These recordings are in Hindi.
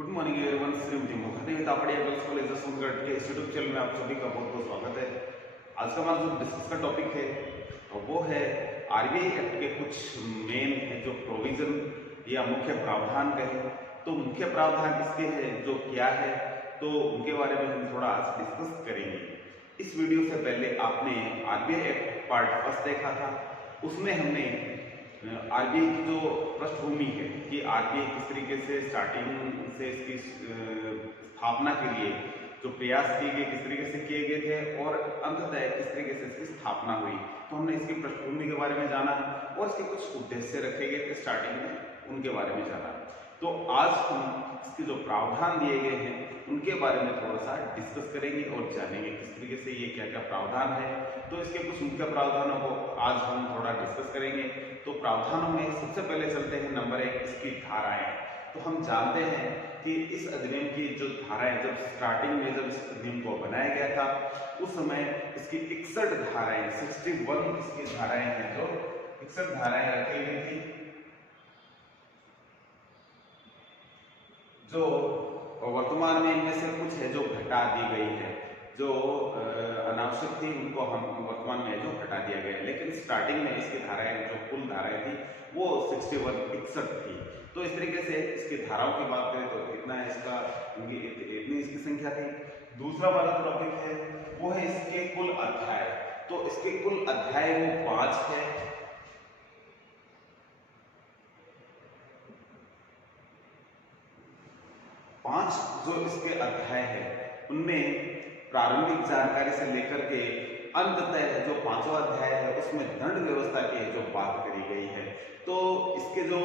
Good morning everyone. Shrimati Mukherjee Tapadia girls college Songadh के इस यूट्यूब चैनल में आप सभी का बहुत बहुत स्वागत है। आज का हमारा जो डिस्कस का टॉपिक है वो है आरबीआई एक्ट के कुछ मेन जो प्रोविजन या मुख्य प्रावधान कहे तो मुख्य प्रावधान इसके हैं जो क्या है, तो उनके बारे में हम थोड़ा आज डिस्कस करेंगे। इस वीडियो से पहले आपने आरबीआई एक्ट पार्ट फर्स्ट देखा था, उसमें हमने आरबीआई की जो पृष्ठभूमि है कि आरबीआई किस तरीके से स्टार्टिंग से इसकी स्थापना के लिए जो प्रयास किए गए किस तरीके से किए गए थे और अंततः किस तरीके से इसकी स्थापना हुई, तो हमने इसकी पृष्ठभूमि के बारे में जाना और इसके कुछ उद्देश्य रखे गए थे स्टार्टिंग में, उनके बारे में जाना। तो आज हम इसके जो प्रावधान दिए गए हैं उनके बारे में थोड़ा सा डिस्कस करेंगे और जानेंगे किस तरीके से ये क्या क्या प्रावधान है। तो इसके कुछ मुख्य प्रावधानों को आज हम थोड़ा डिस्कस करेंगे। तो प्रावधानों में सबसे पहले चलते हैं नंबर 1, इसकी धाराएं। तो हम जानते हैं कि इस अधिनियम की जो धाराएं जब स्टार्टिंग में जब इस अधिनियम को बनाया गया था उस समय इसकी 61 धाराएं 61 इसकी धाराएं हैं, जो 61 धाराएं रखी गई थी जो वर्तमान में इनमें से कुछ है जो घटा दी गई है, जो अनावश्यक थी उनको हम वर्तमान में जो हटा दिया गया है। लेकिन स्टार्टिंग में इसकी धाराएं जो कुल धाराएं थी वो 61 थी। तो इस तरीके से इसकी धाराओं की बात करें तो इतना है इसका, इतनी इसकी संख्या थी। दूसरा वाला जो टॉपिक है वो है इसके कुल अध्याय। तो इसके कुल अध्याय वो 5 है। जो इसके अध्याय है उनमें प्रारंभिक जानकारी से लेकर के अंततः जो 5वां अध्याय है उसमें दंड व्यवस्था की जो बात करी गई है। तो इसके जो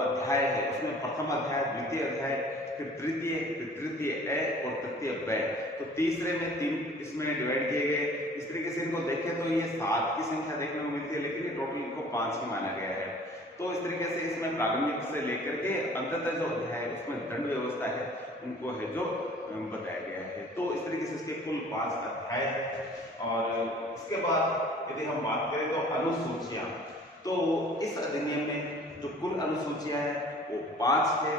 अध्याय है उसमें प्रथम अध्याय, द्वितीय अध्याय, फिर तृतीय, फिर तृतीय ए और तृतीय ब। तो तीसरे में 3 इसमें डिवाइड किए गए। इस तरीके से इनको देखें तो ये 7 की संख्या देखने को मिलती है, लेकिन ये टोटल इनको 5 ही माना गया है। तो इस तरीके से इसमें प्रारंभिक से लेकर के अंततः जो अध्याय है उसमें दंड व्यवस्था है उनको है जो बताया गया है। तो इस तरीके से इसके कुल 5 अध्याय है। और इसके बाद यदि हम बात करें तो अनुसूचियां, तो इस अधिनियम में जो कुल अनुसूचियां है वो 5 है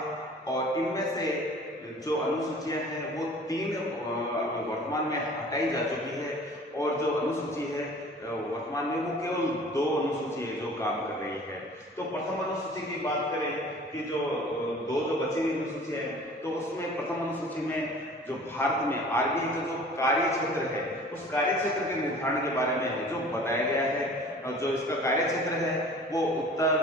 और इनमें से जो अनुसूचियां हैं वो 3 वर्तमान में हटाई जा चुकी है और जो अनुसूची है वर्तमान में वो केवल 2 अनुसूची है जो काम कर रही है। तो प्रथम अनुसूची की बात करें कि जो 2 जो बची हुई अनुसूची है तो उसमें प्रथम अनुसूची में जो भारत में आरबीआई का जो कार्य क्षेत्र है उस कार्य क्षेत्र के निर्धारण के बारे में जो बताया गया है। और जो इसका कार्य क्षेत्र है वो उत्तर,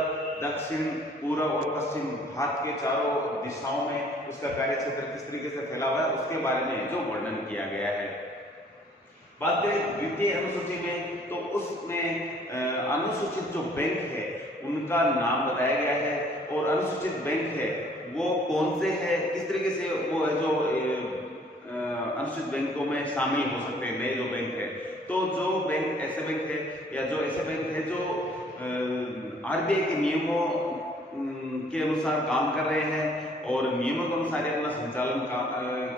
दक्षिण, पूर्व और पश्चिम भारत के चारों दिशाओं में उसका कार्य क्षेत्र किस तरीके से फैला हुआ है उसके बारे में जो वर्णन किया गया है। बात करें द्वितीय अनुसूची में तो उसमें अनुसूचित जो बैंक है उनका नाम बताया गया है और अनुसूचित बैंक है वो कौन से है, किस तरीके से वो जो अनुसूचित बैंकों में शामिल हो सकते हैं नए जो बैंक है। तो जो बैंक ऐसे बैंक है या जो ऐसे बैंक है जो आरबीआई के नियमों के अनुसार काम कर रहे हैं और नियमों के अनुसार अपना संचालन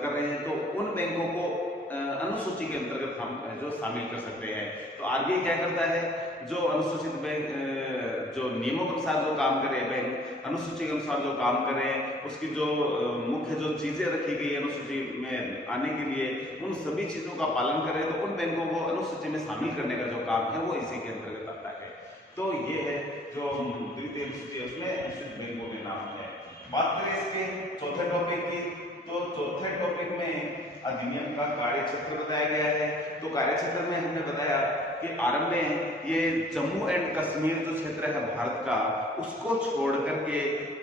कर रहे हैं, तो उन बैंकों को अनुसूची के अंतर्गत हम जो शामिल कर सकते हैं। तो आरबीआई क्या करता है, जो अनुसूचित बैंक जो नियमों के अनुसार जो काम करे बैंक अनुसूची के अनुसार जो काम करे उसकी जो मुख्य जो चीजें रखी गई अनुसूची में आने के लिए उन सभी चीजों का पालन करे, तो उन बैंकों को अनुसूची में शामिल करने का जो काम है वो इसी के अंतर्गत आता है। तो ये है जो द्वितीय अनुसूची है उसमें अनुसूचित बैंकों के नाम है। बात करें इसके चौथे टॉपिक की, तो चौथे टॉपिक में अधिनियम का कार्य क्षेत्र बताया गया है। तो कार्य क्षेत्र में हमने बताया कि आरंभ में ये जम्मू एंड कश्मीर जो क्षेत्र है भारत का उसको छोड़ करके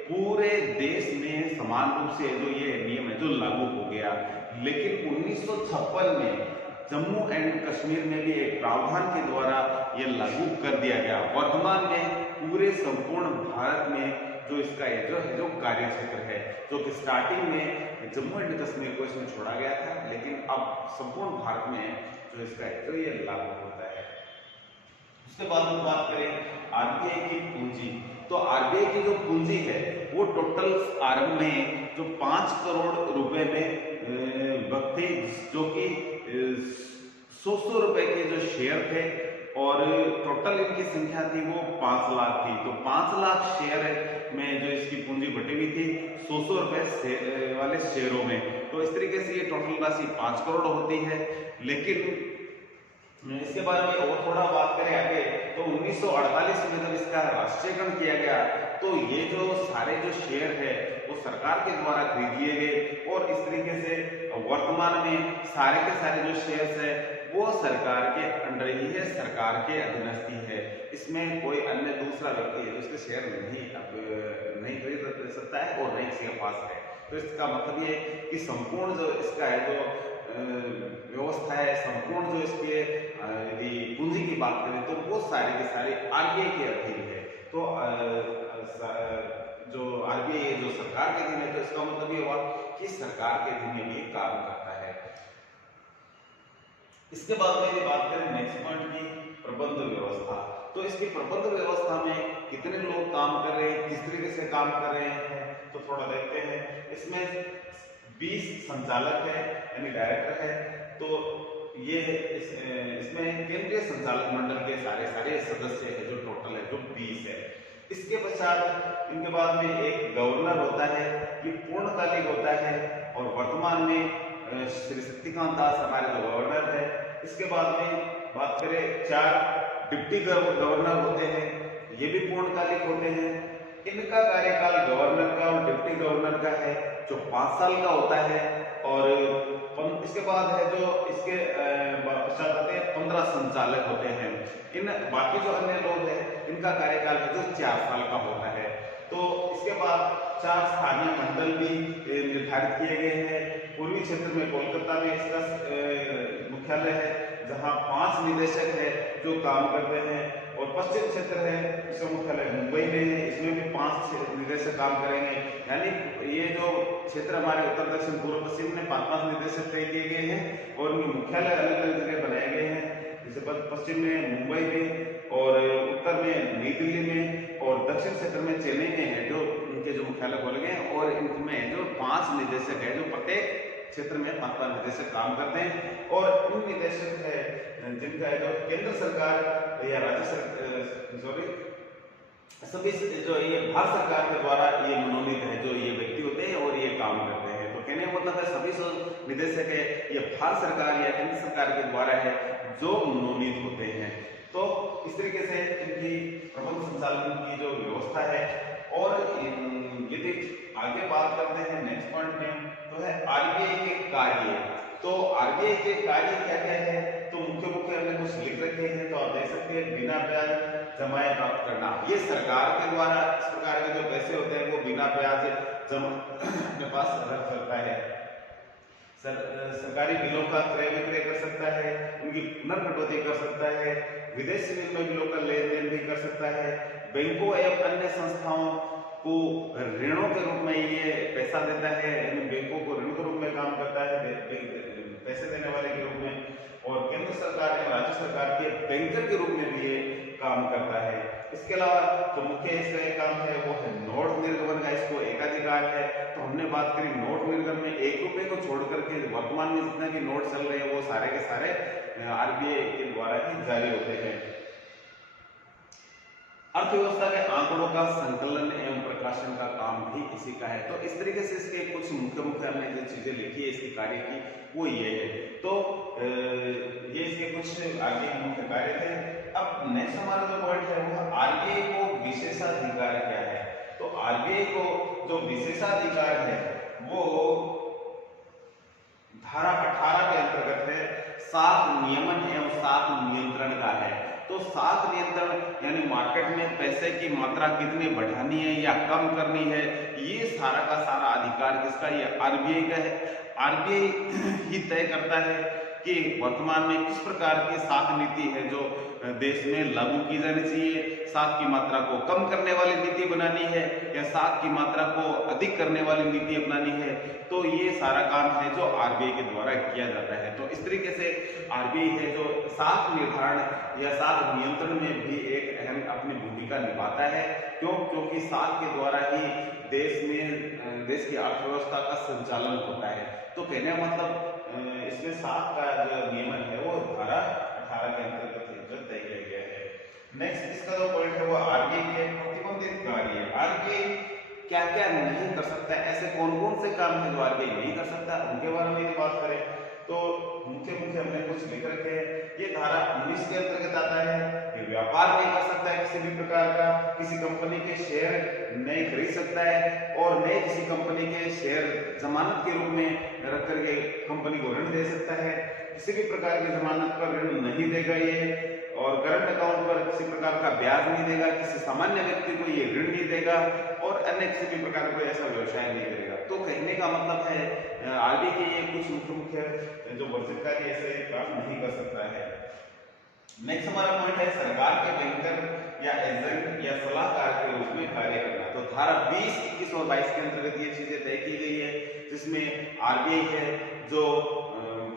पूरे देश में समान रूप से जो ये नियम है जो लागू हो गया। लेकिन 1956 में जम्मू एंड कश्मीर में भी एक प्रावधान के द्वारा ये लागू कर दिया गया। वर्तमान में पूरे संपूर्ण भारत में जो इसका जो कार्य क्षेत्र है जो कि स्टार्टिंग में जम्मू एंड कश्मीर को इसमें छोड़ा गया था, लेकिन अब संपूर्ण भारत में जो इसका जो ये लागू होता है। उसके बाद हम बात करें आरबीआई की पूंजी, तो आरबीआई की जो पूंजी है वो टोटल आरंभ में जो 5 करोड़ रुपए में वक्त थे, जो कि 100 रुपए के जो शेयर थे और टोटल इनकी संख्या थी वो 5 लाख थी। तो 5 लाख शेयर में जो इसकी पूंजी बटी हुई थी 100 रुपए वाले शेयरों में। तो इस तरीके से ये टोटल राशि 5 करोड़ होती है। लेकिन इसके बारे में और थोड़ा बात करें आगे, तो 1948 में जब इसका राष्ट्रीयकरण किया गया तो ये जो सारे जो शेयर है वो सरकार के द्वारा खरीद लिए गए और इस तरीके से वर्तमान में सारे के सारे जो शेयर्स है वो सरकार के अंडर ही है, सरकार के अधीनस्थ ही है। इसमें कोई अन्य दूसरा व्यक्ति है जो इसके शेयर नहीं खरीद सकता है और नहीं इसके पास है। तो इसका मतलब ये है कि संपूर्ण जो इसका है जो व्यवस्था है, संपूर्ण जो इसके यदि पूंजी की बात करें तो वो सारी की सारी आरबीआई के अधीन है। तो जो आरबीआई जो सरकार के अधीन है, तो इसका मतलब ये हुआ कि सरकार के अधीन में भी काम करता है। इसके बाद में यदि बात करें नेक्स्ट पॉइंट की प्रबंध व्यवस्था, तो इसकी प्रबंध व्यवस्था में कितने लोग काम कर रहे हैं, किस तरीके से काम कर रहे हैं, तो थोड़ा देखते हैं। इसमें 20 संचालक है यानी डायरेक्टर है। तो ये इसमें केंद्रीय संचालक मंडल के सारे सदस्य है जो टोटल है जो 20 है। इसके पश्चात इनके बाद में एक गवर्नर होता है, ये पूर्णकालिक होता है और वर्तमान में श्री शक्तिकांत दास हमारे जो गवर्नर है। इसके बाद में बात करें 4 डिप्टी गवर्नर होते हैं, ये भी पूर्णकालिक होते हैं। इनका कार्यकाल गवर्नर का और डिप्टी गवर्नर का है जो 5 साल का होता है। और इसके बाद है जो इसके पश्चात आते हैं 15 संचालक होते हैं। इन बाकी जो अन्य लोग हैं इनका कार्यकाल है जो 4 साल का होता है। तो इसके बाद 4 स्थानीय मंडल भी निर्धारित किए गए हैं। पूर्वी क्षेत्र में कोलकाता में इसका मुख्यालय है जहां 5 निदेशक है जो काम करते हैं और पश्चिम क्षेत्र है इसका मुख्यालय मुंबई में है, इसमें भी 5 निदेशक काम करेंगे। यानी ये जो क्षेत्र हमारे उत्तर दक्षिण पूर्व पश्चिम में 5-5 निदेशक तय किए गए हैं और उनके मुख्यालय अलग अलग जगह बनाए गए हैं। जैसे पश्चिम में मुंबई में और उत्तर में नई दिल्ली में और दक्षिण क्षेत्र में चेन्नई में है जो उनके जो मुख्यालय खोले गए हैं। और इनमें जो 5 निदेशक है जो प्रत्येक क्षेत्र में 5 निदेशक काम करते हैं। और इन निदेशक है जिनका है जो केंद्र सरकार या राज्य सरकार सभी जो ये भारत सरकार के द्वारा ये मनोनीत है जो ये व्यक्ति होते हैं और ये काम करते हैं। तो कहने का मतलब है सभी जो निदेशक है ये भारत सरकार या केंद्र सरकार के द्वारा है जो मनोनीत होते हैं। तो इस तरीके से इनकी प्रबंध संचालन की जो व्यवस्था है। और यदि आगे बात करते हैं नेक्स्ट पॉइंट में तो है आरबीआई के कार्य। तो आरबीआई के कार्य क्या क्या है, तो मुख्य हमने कुछ लिख रखे हैं। तो आप देख सकते हैं बिना ब्याज जमाए प्राप्त करना, ये सरकार के द्वारा इस प्रकार के जो पैसे होते हैं वो बिना ब्याज जमा अपने पास रख सकता है। सरकारी बिलों का क्रय विक्रय कर सकता है, उनकी पुनर्कटौती कर सकता है, विदेशी विनिमय बिलों का लेन देन भी कर सकता है, बैंकों एवं अन्य संस्थाओं को ऋणों के रूप में ये पैसा देता है, यानी बैंकों को ऋण के रूप में काम करता है, पैसे देने वाले के रूप में। और केंद्र सरकार या राज्य सरकार के बैंकर के रूप में भी ये काम करता है। इसके अलावा जो मुख्य इसका एक काम है वो है नोट निर्गमन का, इसको एकाधिकार है। तो हमने बात करी नोट निर्गमन में 1 रुपए को छोड़ करके वर्तमान में जितने भी नोट चल रहे हैं वो सारे के सारे आरबीआई के द्वारा ही जारी होते हैं। अर्थव्यवस्था के आंकड़ों का संकलन एवं प्रकाशन का काम भी इसी का है। तो इस तरीके से इसके कुछ मुख्य हमने जो चीजें लिखी है इसके कार्य की वो ये है। तो ये इसके कुछ आगे मुख्य कार्य थे। अब नेक्स्ट हमारा जो पॉइंट है वो आरबीआई को विशेषाधिकार क्या है। तो आरबीआई को जो विशेषाधिकार है वो धारा 18 के अंतर्गत है, साख नियमन एवं साख नियंत्रण का है। तो साख नियंत्रण यानी मार्केट में पैसे की मात्रा कितने बढ़ानी है या कम करनी है, ये सारा का सारा अधिकार किसका, ये आरबीआई का है। आरबीआई ही तय करता है कि वर्तमान में किस प्रकार की साख नीति है जो देश में लागू की जानी चाहिए, साख की मात्रा को कम करने वाली नीति बनानी है या साख की मात्रा को अधिक करने वाली नीति अपनानी है। तो ये सारा काम है जो आरबीआई के द्वारा किया जाता है। तो इस तरीके से आरबीआई है जो साख निर्धारण या साख नियंत्रण में भी एक अहम अपनी भूमिका निभाता है। क्योंकि साख के द्वारा ही देश की अर्थव्यवस्था का संचालन होता है। तो कहने का मतलब इसमें साख का जो नियमन है वो धारा 18 के अंतर्गत तय किया गया है। नेक्स्ट इसका जो पॉइंट है वो आरबीआई के प्रतिबंधित कार्य आरबीआई क्या क्या नहीं कर सकता है, ऐसे कौन कौन से काम है जो आरबीआई नहीं कर सकता, उनके बारे में यदि बात करें तो मुख्य मुख्य हमने कुछ लिख रखे हैं। ये धारा 19 के अंतर्गत आता है। ये व्यापार नहीं कर सकता है किसी भी प्रकार का, किसी कंपनी के शेयर नहीं खरीद सकता है और नए किसी कंपनी के शेयर जमानत के रूप में रख करके कंपनी को ऋण दे सकता है। किसी भी प्रकार की जमानत पर ऋण नहीं देगा ये, और करंट अकाउंट पर किसी प्रकार का ब्याज नहीं देगा, किसी सामान्य व्यक्ति को ये ऋण नहीं देगा और अन्य किसी भी प्रकार का ऐसा व्यवसाय नहीं करेगा। तो कहने का मतलब है आरबीआई के ये कुछ मुख्य मुख्य जो वर्जित कार्य ऐसे काम नहीं कर सकता है। नेक्स्ट हमारा पॉइंट है सरकार के बैंकर या एजेंट या सलाहकार के रूप में कार्य करना। तो धारा 20, 21 और 22 के अंतर्गत ये चीजें तय की गई है, जिसमें आरबीआई है जो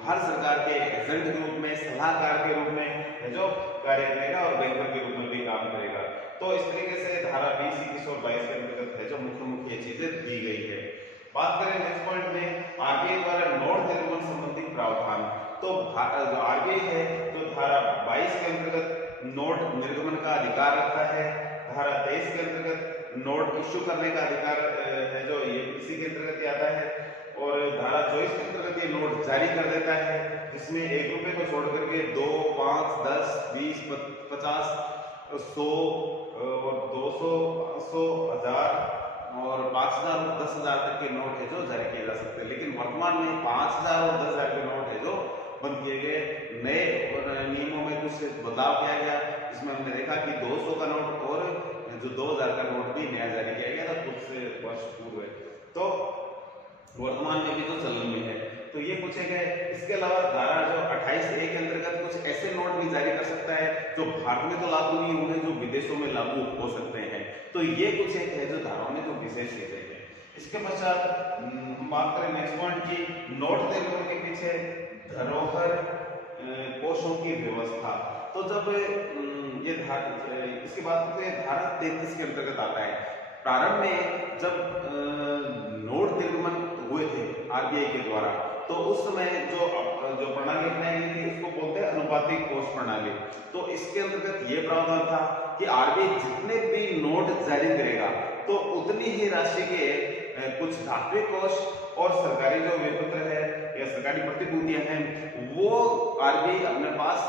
हर सरकार के एजेंट के रूप में, सलाहकार के रूप में जो कार्य करेगा और बैंकर के रूप में भी काम करेगा। तो इस तरीके से धारा 20, 21 और 22 के अंतर्गत है जो मुख्य मुख्य चीजें दी गई है। बात करें नेक्स्ट पॉइंट में आरबीआई द्वारा नोट निर्गमन संबंधी प्रावधान। तो जो आरबीआई है तो धारा 22 के अंतर्गत नोट निर्गमन का अधिकार रखता है। धारा 23 के अंतर्गत नोट इश्यू करने का अधिकार है जो ये इसी के अंतर्गत आता है। और धारा 24 के अंतर्गत ये नोट जारी कर देता है, जिसमें 1 रुपए को छोड़ करके 2, 5, 10, 20, 50, 100 और 200, 500, 1000 और 5000 और 10,000 तक के नोट है जो जारी किए जा सकते हैं। लेकिन वर्तमान में 5000 और 10,000 के नोट है जो बंद किए गए। नए नियमों में कुछ बदलाव किया गया, जिसमें हमने देखा कि 200 का नोट और जो 2000 का नोट भी नया जारी किया गया था कुछ वर्ष पूर्व। तो वर्तमान में भी जो चलन में है तो ये पूछे गए। इसके अलावा धारा जो 28A के अंतर्गत कुछ ऐसे नोट भी जारी कर सकता है जो भारत में तो लागू नहीं होंगे, जो विदेशों में लागू हो सकते हैं। तो ये कुछ एक है जो धाराओं में जो विशेष चीजें हैं। इसके पश्चात हम बात करें नेक्स्ट पॉइंट की नोट निर्गमन के पीछे धरोहर कोषों की व्यवस्था। तो जब ये इसके बाद धारा 33 के अंतर्गत आता है। प्रारंभ में जब नोट निर्गमन हुए थे आरबीआई के द्वारा, तो उस समय जो प्रणाली अपनाई गई थी उसको बोलते हैं अनुपातिक कोष प्रणाली। तो इसके अंतर्गत ये प्रावधान था कि आरबीआई जितने भी नोट जारी करेगा तो उतनी ही राशि के कुछ धात्विक कोष और सरकारी जो विपत्र है या सरकारी प्रतिभूतियां हैं वो आरबीआई अपने पास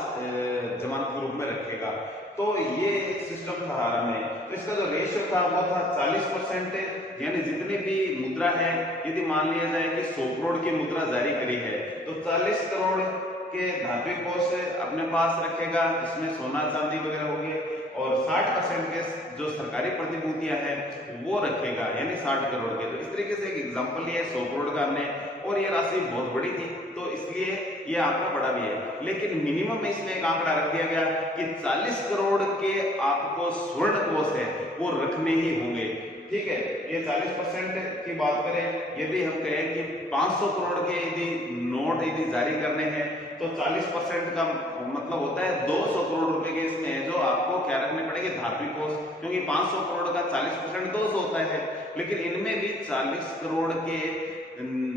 जमानत के रूप में रखेगा। तो ये एक सिस्टम था आरंभ में। तो इसका जो रेशियो था वो था 40%, यानी जितनी भी मुद्रा है, यदि मान लिया जाए कि 100 करोड़ की मुद्रा जारी करी है तो 40 करोड़ के धात्विक कोष अपने पास रखेगा, इसमें सोना चांदी वगैरह होगी, और 60% के जो सरकारी प्रतिभूतियां हैं वो रखेगा, यानी 60 करोड़ के। तो इस तरीके से एक एग्जांपल लिया है 100 करोड़ का हमने, और ये राशि बहुत बड़ी थी तो इसलिए ये आंकड़ा बड़ा भी है। लेकिन मिनिमम में इसमें एक आंकड़ा रख दिया गया कि 40 करोड़ के आपको स्वर्ण कोष है वो रखने ही होंगे। ठीक है, ये 40% की बात करें। यदि हम कहें कि 500 करोड़ के यदि नोट यदि जारी करने हैं तो 40% का मतलब होता है 200 करोड़ रुपए के इसमें जो आपको क्या रखने पड़ेंगे, धात्विक कोष, क्योंकि 500 करोड़ का 40% 200 होता है। लेकिन इनमें भी 40 करोड़ के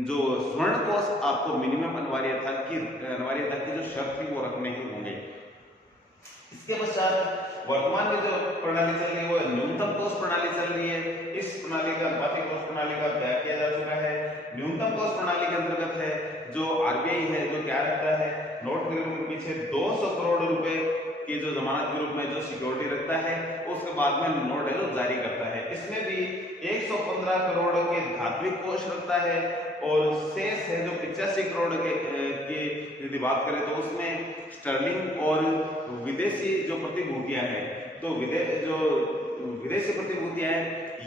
जो स्वर्ण कोष आपको मिनिमम अनिवार्यता की जो शर्त थी वो रखने ही होंगे। इसके पश्चात वर्तमान में जो प्रणाली चल रही है वो न्यूनतम कोष प्रणाली चल रही है। इस प्रणाली का अनुपातिक कोष प्रणाली का त्याग किया जा चुका है। न्यूनतम कोष प्रणाली के अंतर्गत है जो आरबीआई है जो क्या रखता है, नोट निर्गमन के पीछे 200 करोड़ रुपए की जो जमानत के रूप में जो सिक्योरिटी रखता है, उसके बाद में नोट है जो जारी करता है। इसमें भी 115 करोड़ के धात्विक कोष रखता है, और शेष है जो 85 करोड़ के यदि बात करें तो उसमें स्टर्लिंग और विदेशी जो प्रतिभूतियां हैं, तो विदेशी प्रतिभूतियां हैं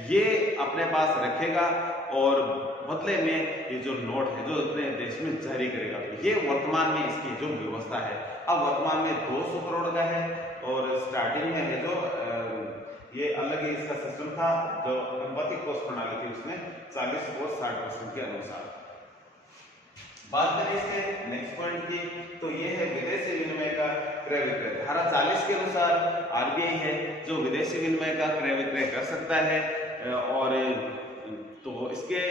ये अपने पास रखेगा और बदले में ये जो नोट है जो अपने देश में जारी करेगा। ये वर्तमान में इसकी जो व्यवस्था है। अब वर्तमान में 200 करोड़ का है, और स्टार्टिंग में है जो ये अलग ही इसका सिस्टम था जो अनुपातिक कोष प्रणाली थी, उसमें 40 और 60% के अनुसार। बात करें इसके नेक्स्ट पॉइंट की, तो ये है विदेशी विनिमय का क्रय विक्रय। धारा 40 के अनुसार आरबीआई है जो विदेशी विनिमय का क्रय विक्रय कर सकता है, और तो इसके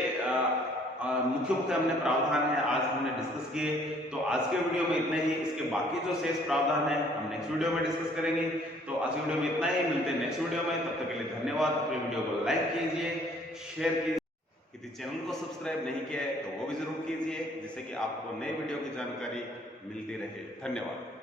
मुख्य मुख्य हमने प्रावधान है आज हमने डिस्कस किए। तो आज के वीडियो में इतना ही। इसके बाकी जो शेष प्रावधान है हम नेक्स्ट वीडियो में डिस्कस करेंगे। तो आज की वीडियो में इतना ही, मिलते हैं नेक्स्ट वीडियो में। तब तक के लिए धन्यवाद। अपने वीडियो को लाइक कीजिए, शेयर कीजिए। यदि चैनल को सब्सक्राइब नहीं किया है तो वो भी जरूर कीजिए, जिससे कि आपको नई वीडियो की जानकारी मिलती रहे। धन्यवाद।